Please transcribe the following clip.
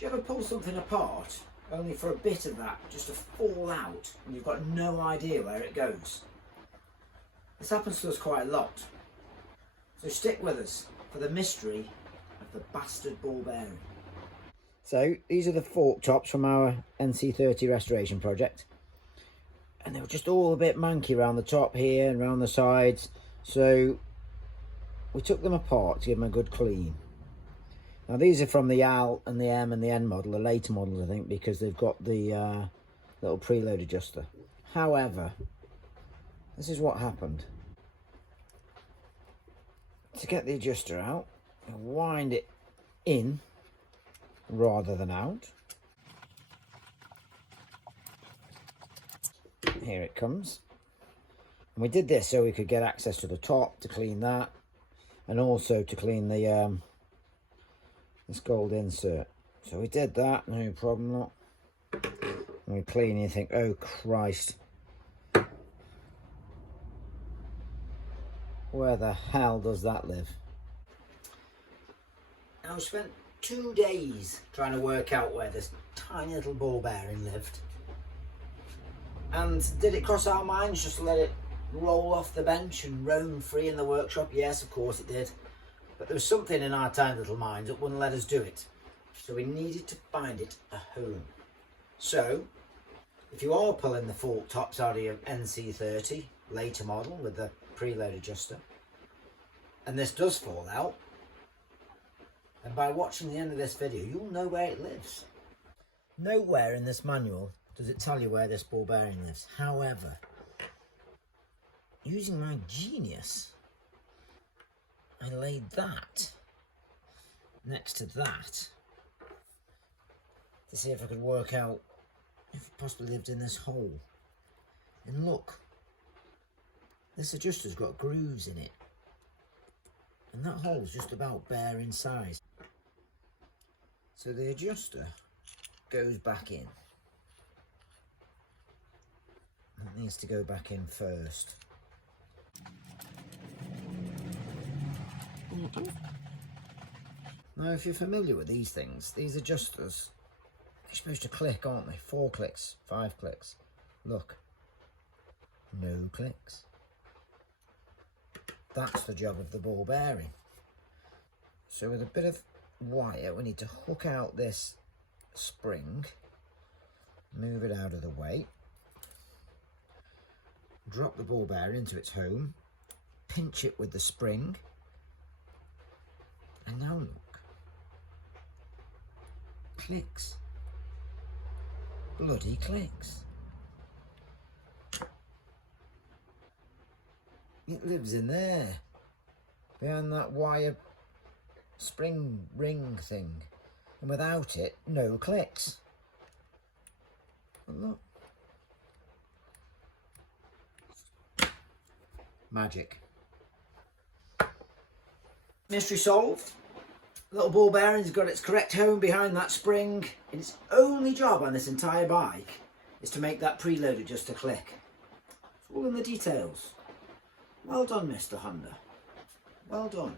Do you ever pull something apart, only for a bit of that just to fall out and you've got no idea where it goes? This happens to us quite a lot. So stick with us for the mystery of the bastard ball bearing. So these are the fork tops from our NC30 restoration project. And they were just all a bit manky around the top here and around the sides. So we took them apart to give them a good clean. Now these are from the L and the M and the N model, the later models I think, because they've got the little preload adjuster. However, this is what happened. To get the adjuster out, you wind it in rather than out. Here it comes. And we did this so we could get access to the top to clean that, and also to clean the this gold insert. So we did that, no problem. Look. And we clean and you think, oh Christ, where the hell does that live? Now, I spent 2 days trying to work out where this tiny little ball bearing lived. And did it cross our minds just to let it roll off the bench and roam free in the workshop? Yes, of course it did. But there was something in our tiny little minds that wouldn't let us do it. So we needed to find it a home. So, if you are pulling the fork tops out of your NC30 later model with the preload adjuster, and this does fall out, then by watching the end of this video you'll know where it lives. Nowhere in this manual does it tell you where this ball bearing lives. However, using my genius, I laid that next to that to see if I could work out if it possibly lived in this hole. And look, this adjuster's got grooves in it, and that hole's just about bare in size. So the adjuster goes back in. It needs to go back in first. Now, if you're familiar with these things, these adjusters, they're supposed to click, aren't they? 4 clicks, 5 clicks. Look, no clicks. That's the job of the ball bearing. So with a bit of wire, we need to hook out this spring, move it out of the way, drop the ball bearing into its home, pinch it with the spring, and now look, clicks, bloody clicks. It lives in there, behind that wire spring ring thing, and without it, no clicks. And look, magic. Mystery solved. Little ball bearing's got its correct home behind that spring, and its only job on this entire bike is to make that preload adjuster click. It's all in the details. Well done, Mr. Honda. Well done.